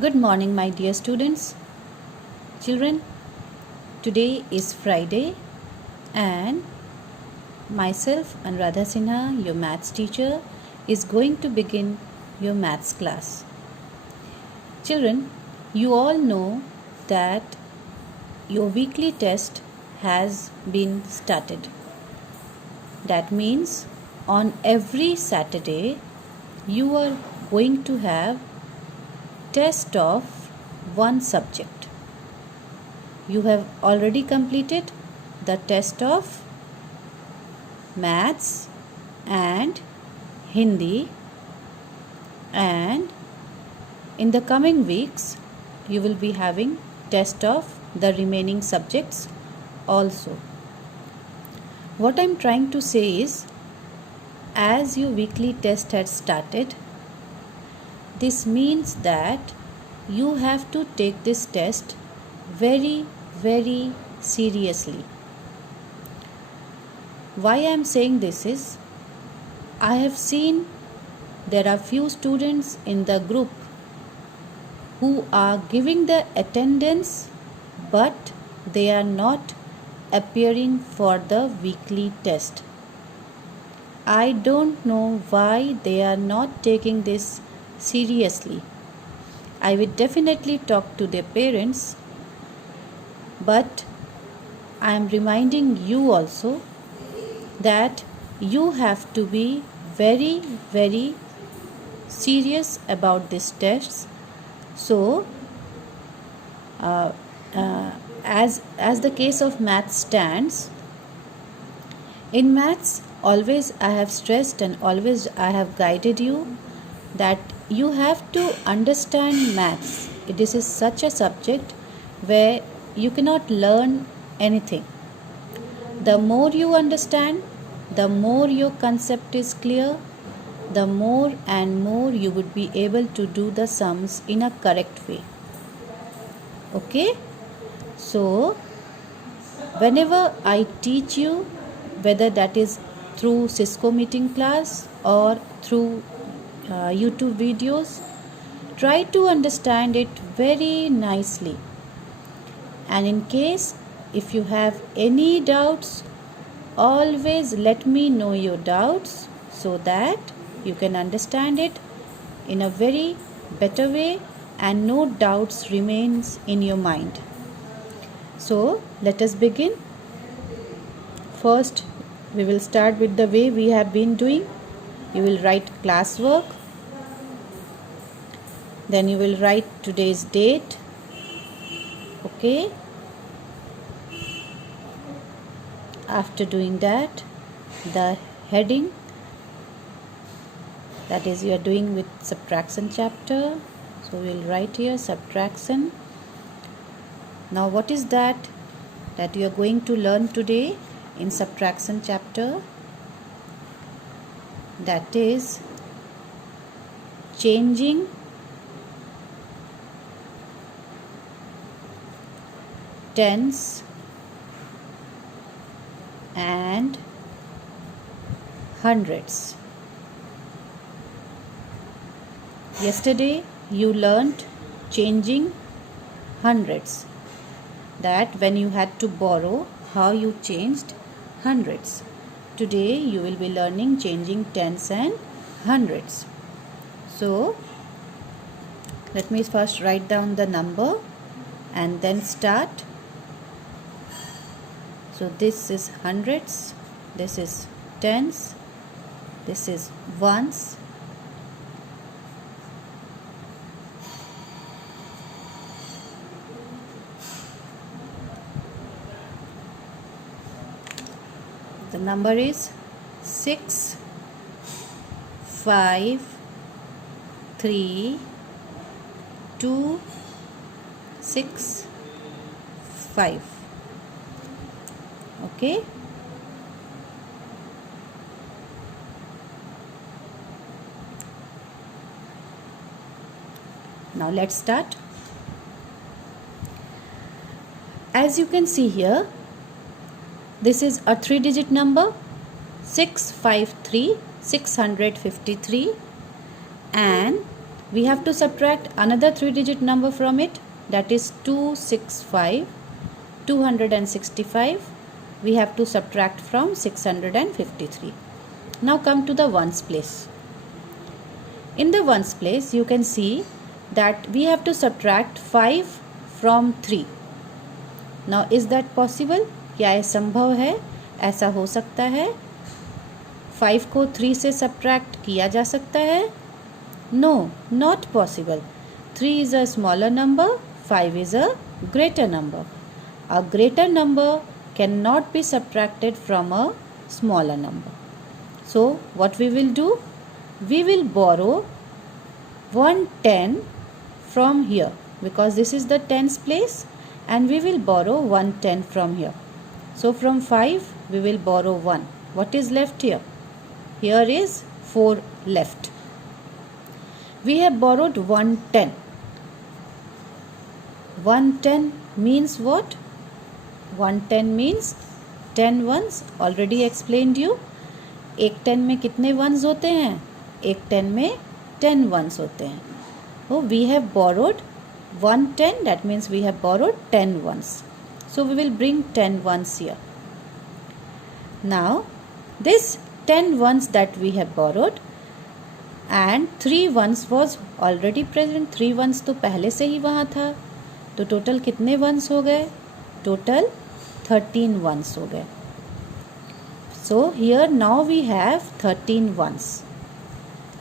Good morning, my dear students. Children, today is Friday and myself, Anuradha Sinha, your maths teacher, is going to begin your maths class. Children, you all know that your weekly test has been started. That means on every Saturday, you are going to have test of one subject. You have already completed the test of maths and Hindi, and in the coming weeks you will be having test of the remaining subjects also. What I am trying to say is, as your weekly test has started, this means that you have to take this test very, very seriously. Why I am saying this is, I have seen there are few students in the group who are giving the attendance, but they are not appearing for the weekly test. I don't know why they are not taking this seriously. I will definitely talk to their parents, but I am reminding you also that you have to be very, very serious about this test. So as the case of maths stands, in maths always I have stressed and always I have guided you that you have to understand maths. This is such a subject where you cannot learn anything. The more you understand, the more your concept is clear, the more and more you would be able to do the sums in a correct way. Okay? So, whenever I teach you, whether that is through Cisco meeting class or through YouTube videos, try to understand it very nicely. And in case if you have any doubts, always let me know your doubts so that you can understand it in a very better way and no doubts remains in your mind. So let us begin. First, we will start with the way we have been doing. You will write classwork, then you will write today's date. Okay. After doing that, the heading, that is you are doing with subtraction chapter, so we will write here subtraction. Now what is that you are going to learn today in subtraction chapter? That is changing tens and hundreds. Yesterday you learnt changing hundreds, that when you had to borrow, how you changed hundreds. Today you will be learning changing tens and hundreds. So let me first write down the number and then start. So this is hundreds, this is tens, this is ones, the number is 6, 5, 3, 2, 6, 5. Okay. Now let's start. As you can see here, this is a 3-digit number, 653, 653, and we have to subtract another 3-digit number from it, that is 265. 265 we have to subtract from 653. Now come to the ones place. In the ones place you can see that we have to subtract 5 from 3. Now is that possible? क्या यह संभव है? ऐसा हो सकता है? 5 को 3 से subtract किया जा सकता है? No, not possible. 3 is a smaller number, 5 is a greater number. A greater number cannot be subtracted from a smaller number. So what we will do? We will borrow 110 from here because this is the tens place, and we will borrow 110 from here. So from 5 we will borrow 1. What is left here? Here is 4 left. We have borrowed 110. 110 means what? 110 means 10 ones. Already explained you. एक 10 में कितने ones होते हैं? एक 10 में 10 ones होते हैं. So we have borrowed 110. That means we have borrowed 10 ones. So we will bring 10 ones here. Now this 10 ones that we have borrowed and 3 ones was already present. 3 ones तो पहले से ही वहाँ था. तो टोटल कितने ones हो गए? Total 13 ones हो गए. So here now we have 13 ones.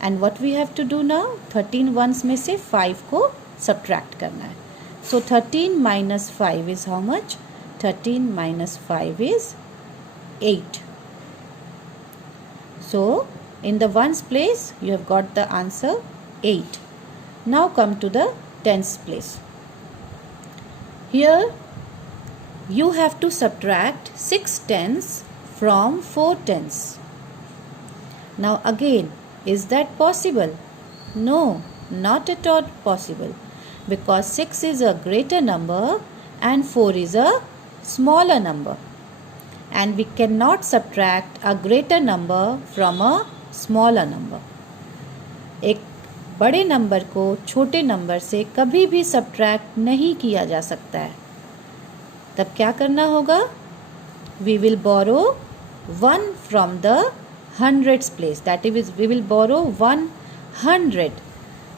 And what we have to do now? 13 ones में से 5 को subtract करना है. So 13 minus 5 is how much? 13 minus 5 is 8. So in the ones place you have got the answer 8. Now come to the tens place. Here you have to subtract 6 tens from 4 tens. Now again, is that possible? No, not at all possible, because 6 is a greater number and 4 is a smaller number, and we cannot subtract a greater number from a smaller number. एक बड़े number को छोटे number से कभी भी subtract नहीं किया जा सकता है. तब क्या करना होगा? We will borrow 1 from the hundreds place. That is, we will borrow 100.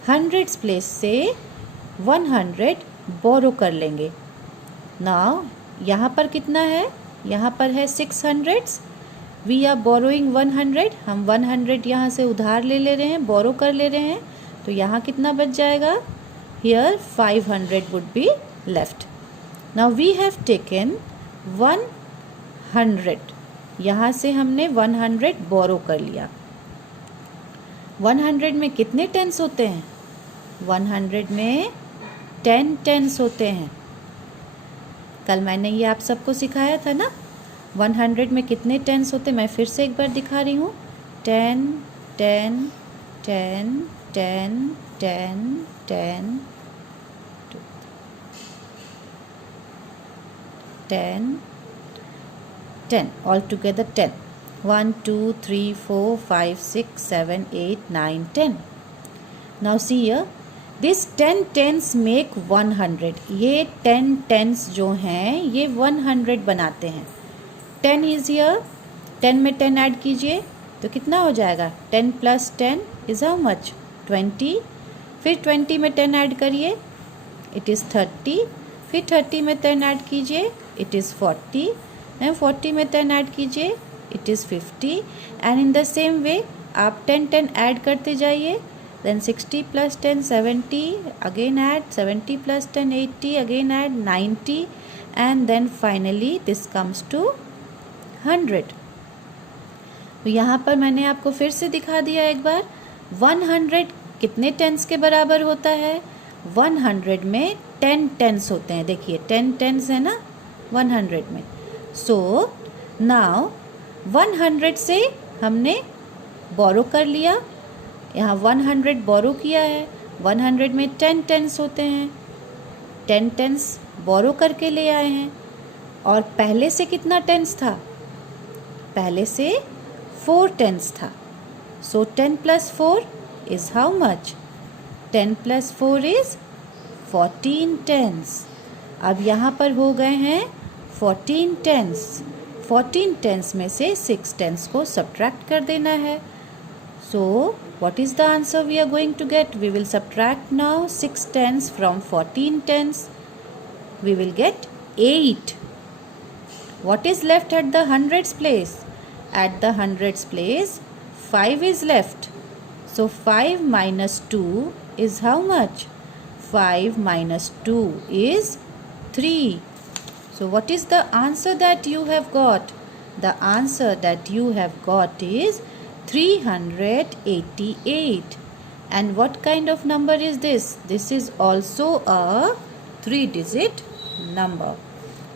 Hundreds place से 100 borrow कर लेंगे. Now यहाँ पर कितना है? यहाँ पर है 600s. We are borrowing 100. हम 100 यहाँ से उधार ले ले रहे हैं, borrow कर ले रहे हैं. तो यहाँ कितना बच जाएगा? Here 500 would be left. Now we have taken 100. यहाँ से हमने 100 borrow कर लिया. 100 में कितने tens होते हैं? 100 में 10 tens होते हैं. कल मैंने ये आप सबको सिखाया था ना. 100 में कितने tens होते हैं? मैं फिर से एक बार दिखा रही हूँ. 10 10 10 10 10 10 10 10, altogether 10. 1 2 3 4 5 6 7 8 9 10. Now see here, this 10 tens make 100. ये 10 tens जो हैं ये 100 बनाते हैं. 10 is here. 10 में 10 ऐड कीजिए तो कितना हो जाएगा? 10 plus 10 is how much? 20. फिर 20 में 10 ऐड करिए, it is 30. फिर 30 में 10 ऐड कीजिए, it is 40. एंड 40 में 10 ऐड कीजिए, it is 50. And in the same way आप 10 10 ऐड करते जाइए. Then 60 plus 10 70, again add 70 plus 10 80, again add 90, and then finally this comes to 100. तो यहाँ पर मैंने आपको फिर से दिखा दिया एक बार. 100 कितने टेंस के बराबर होता है? 100 में 10 टेंस होते हैं. देखिए 10 टेंस है ना 100 में. सो नाउ 100 से हमने बोरो कर लिया. यहाँ 100 बोरो किया है. 100 में 10 टेंस होते हैं. 10 टेंस बोरो करके ले आए हैं. और पहले से कितना टेंस था? पहले से 4 टेंस था. So 10 plus 4 is how much? 10 + 4 is 14 tens. अब यहाँ पर हो गए हैं 14 टेंस। 14 टेंस में से 6 टेंस को सब्ट्रैक्ट कर देना है। सो what is the answer we are going to get? We will subtract now 6 tens from 14 tens. We will get 8. What is left at the hundreds place? At the hundreds place, 5 is left. So 5 minus 2 is how much? 5 minus 2 is 3. So what is the answer that you have got? The answer that you have got is 388. And what kind of number is this? This is also a 3-digit number.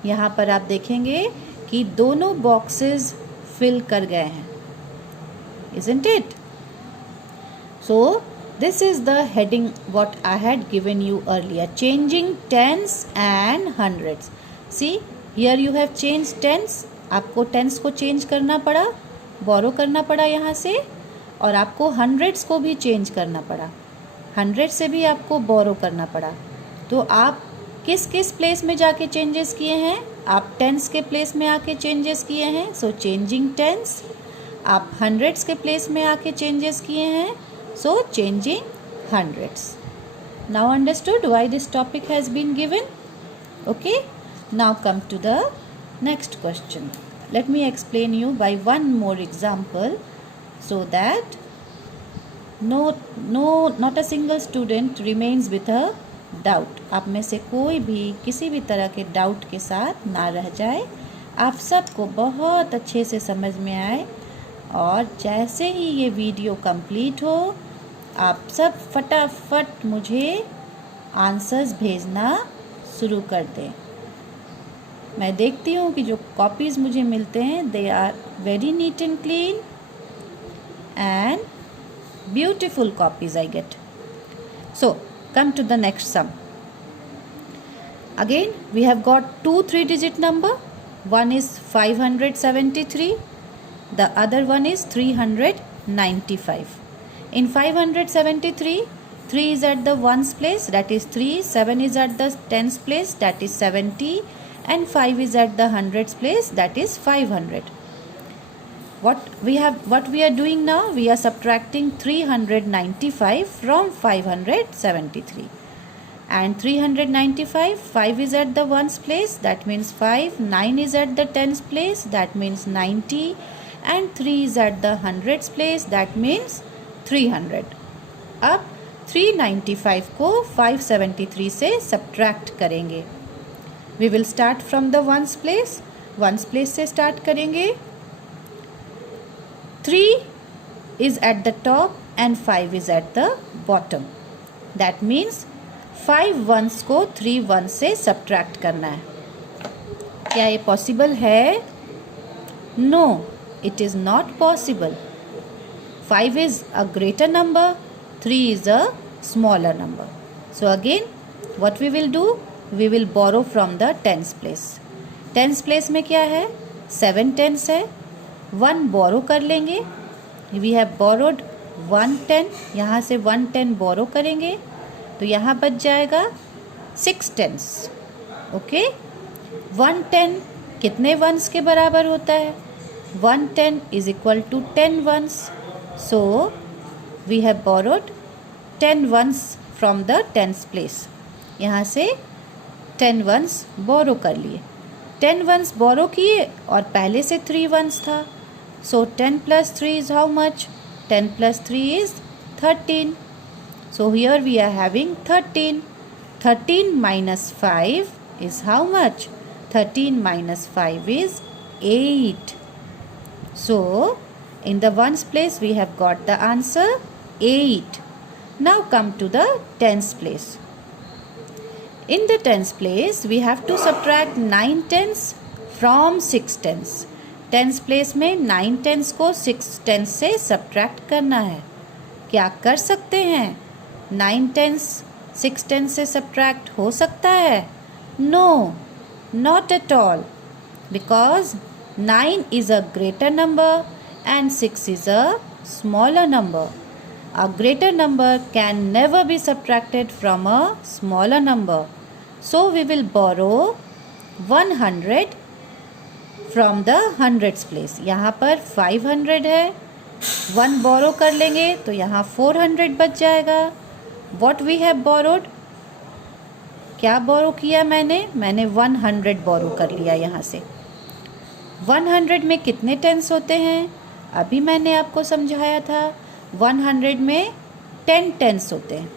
यहाँ पर आप देखेंगे कि दोनों boxes fill कर गए हैं, isn't it? So this is the heading what I had given you earlier, changing tens and hundreds. See, here you have changed tens. आपको tens को change करना पड़ा, बोरो करना पड़ा यहाँ से, और आपको हंड्रेड्स को भी चेंज करना पड़ा, हंड्रेड से भी आपको बोरो करना पड़ा। तो आप किस किस प्लेस में जाके चेंजेस किए हैं? आप टेंस के प्लेस में आके चेंजेस किए हैं, सो चेंजिंग टेंस। आप हंड्रेड्स के प्लेस में आके चेंजेस किए हैं, so changing hundreds. Now understood why this topic has been given? Okay, now come to the next question. Let me explain you by one more example so that not a single student remains with a doubt. आप में से कोई भी किसी भी तरह के doubt के साथ ना रह जाए, आप सबको बहुत अच्छे से समझ में आए, और जैसे ही ये वीडियो कंप्लीट हो आप सब फटाफट मुझे आंसर्स भेजना शुरू कर दें। मैं देखती हूँ कि जो कॉपीज़ मुझे मिलते हैं they are very neat and clean and beautiful copies I get. So come to the next sum. Again we have got two 3-digit number. One is 573, the other one is 395. In 573, 3 is at the ones place, that is 3, 7 is at the tens place, that is 70, and 5 is at the hundreds place, that is 500. What we are doing now, we are subtracting 395 from 573. And 395, 5 is at the ones place, that means 5, 9 is at the tens place, that means 90, and 3 is at the hundreds place, that means 300. अब 395 को 573 से subtract करेंगे. We will start from the ones place. Ones place से start करेंगे. 3 is at the top and 5 is at the bottom. That means 5 ones को 3 ones से subtract करना है. क्या ये possible है? No, it is not possible. 5 is a greater number, 3 is a smaller number. So again, what we will do? We will borrow from the tens place. Tens place में क्या है? 7 tens है. 1 borrow कर लेंगे. We have borrowed 1 10. यहाँ से 1 10 borrow करेंगे तो यहाँ बच जाएगा 6 tens. ओके, 1 10 कितने ones के बराबर होता है? 1 10 is equal to 10 ones. So we have borrowed 10 ones from the tens place. यहाँ से 10 ones बोरो कर लिए. 10 ones बोरो किए और पहले से 3 ones था. So 10 plus 3 is how much? 10 plus 3 is 13. So here we are having 13. 13 minus 5 is how much? 13 minus 5 is 8. So in the ones place we have got the answer 8. Now come to the tens place. In the tens place, we have to subtract 9 tens from 6 tens. Tens place में 9 tens को 6 tens से subtract करना है. क्या कर सकते हैं? 9 tens 6 tens से subtract हो सकता है? No, not at all. Because 9 is a greater number and 6 is a smaller number. a greater number can never be subtracted from a smaller number. So we will borrow 100 from the hundreds place. यहाँ पर 500 है, 1 borrow कर लेंगे तो यहाँ 400 बच जाएगा. What we have borrowed? क्या borrow किया मैंने 100 borrow कर लिया यहाँ से. 100 में कितने टेंस होते हैं? अभी मैंने आपको समझाया था 100 में 10 टेंस होते हैं.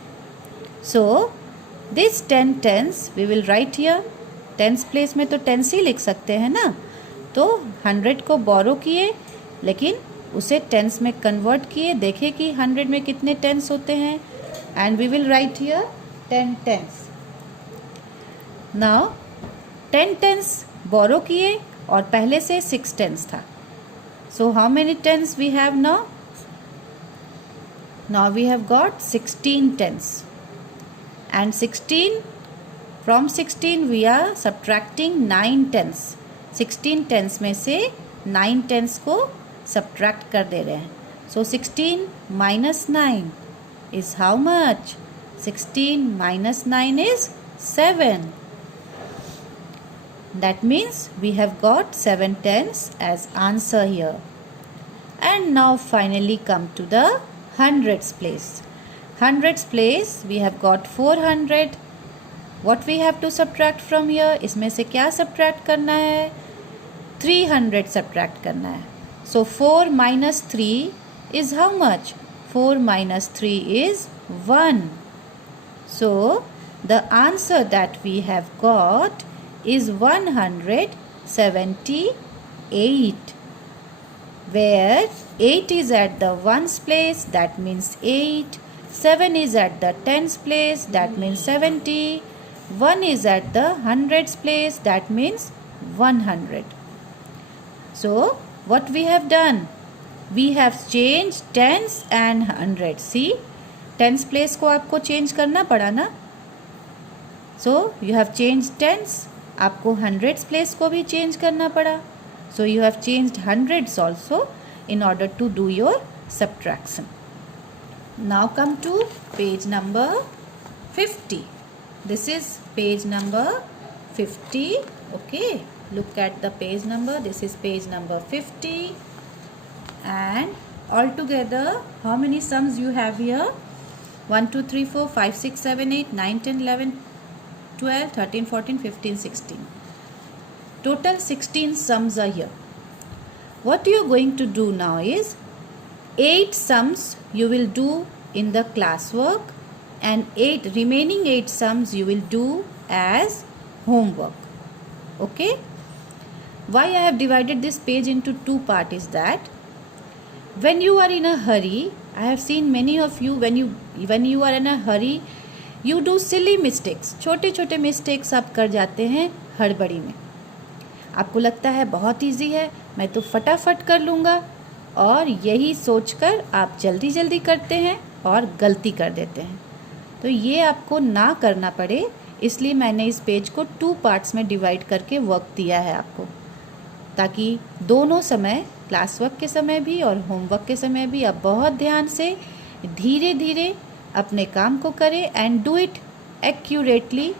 So this 10 tens we will write here. Tens place में तो टेंस ही लिख सकते हैं ना. तो 100 को बोरो किए लेकिन उसे टेंस में कन्वर्ट किए. देखिए कि 100 में कितने टेंस होते हैं and we will write here 10 tense. Now 10 tense borrow किए और पहले से 6 टेंस था. So how many tens we have now? Now we have got 16 tens. And 16, from 16 we are subtracting 9 tens. 16 tens में से 9 tens को subtract कर दे रहे हैं. So 16 minus 9 is how much? 16 minus 9 is 7. That means we have got 7 tens as answer here. And now finally come to the hundreds place. Hundreds place we have got 400. What we have to subtract from here? इसमें से क्या subtract करना है? 300 subtract करना है. So 4 minus 3 is how much? 4 minus 3 is 1. So the answer that we have got is 178, where 8 is at the ones place, that means 8, 7 is at the tens place, that means 70, 1 is at the hundreds place, that means 100. So what we have done? We have changed tens and hundreds. See, tens place को आपको change करना पड़ा ना. So you have changed tens. आपको hundreds place को भी change करना पड़ा. So you have changed hundreds also in order to do your subtraction. Now come to page number 50. This is page number 50. Okay, look at the page number. This is page number 50. And altogether, how many sums you have here? 1, 2, 3, 4, 5, 6, 7, 8, 9, 10, 11, 12, 13, 14, 15, 16. Total 16 sums are here. What you are going to do now is 8 sums you will do in the classwork and remaining 8 sums you will do as homework. Okay? Why I have divided this page into 2 parts is that when you are in a hurry, I have seen many of you when you are in a hurry, you do silly mistakes. छोटे छोटे mistakes आप कर जाते हैं हड़बड़ी में. आपको लगता है बहुत ईजी है, मैं तो फटाफट कर लूँगा, और यही सोचकर आप जल्दी जल्दी करते हैं और गलती कर देते हैं. तो ये आपको ना करना पड़े, इसलिए मैंने इस पेज को 2 पार्ट्स में डिवाइड करके वर्क दिया है आपको, ताकि दोनों समय, क्लास वर्क के समय भी और होमवर्क के समय भी, आप बहुत ध्यान से धीरे धीरे अपने काम को करें and do it accurately,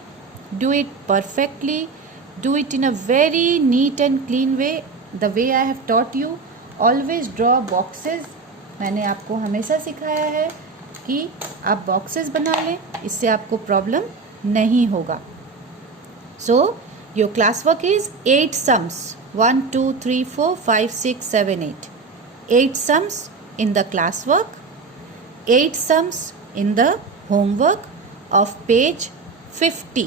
do it perfectly, do it in a very neat and clean way, the way I have taught you. Always draw boxes. मैंने आपको हमेशा सिखाया है कि आप boxes बना लें, इससे आपको प्रॉब्लम नहीं होगा. So your class work is 8 sums. 1, 2, 3, 4, 5, 6, 7, 8. 8 sums in the class work, 8 sums in the homework of page 50.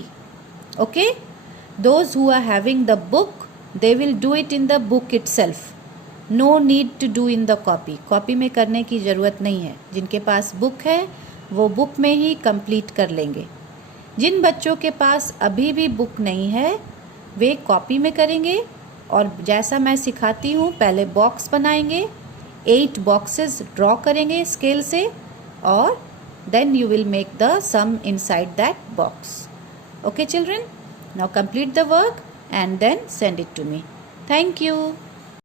Okay? Those who are having the book, they will do it in the book itself. No need to do in the copy. Copy में करने की ज़रूरत नहीं है. जिनके पास book है वो book में ही कंप्लीट कर लेंगे. जिन बच्चों के पास अभी भी बुक नहीं है वे कॉपी में करेंगे, और जैसा मैं सिखाती हूँ पहले बॉक्स बनाएंगे, 8 बॉक्सेस ड्रॉ करेंगे स्केल से, और then you will make the sum inside that box. Okay children? Now complete the work and then send it to me. Thank you.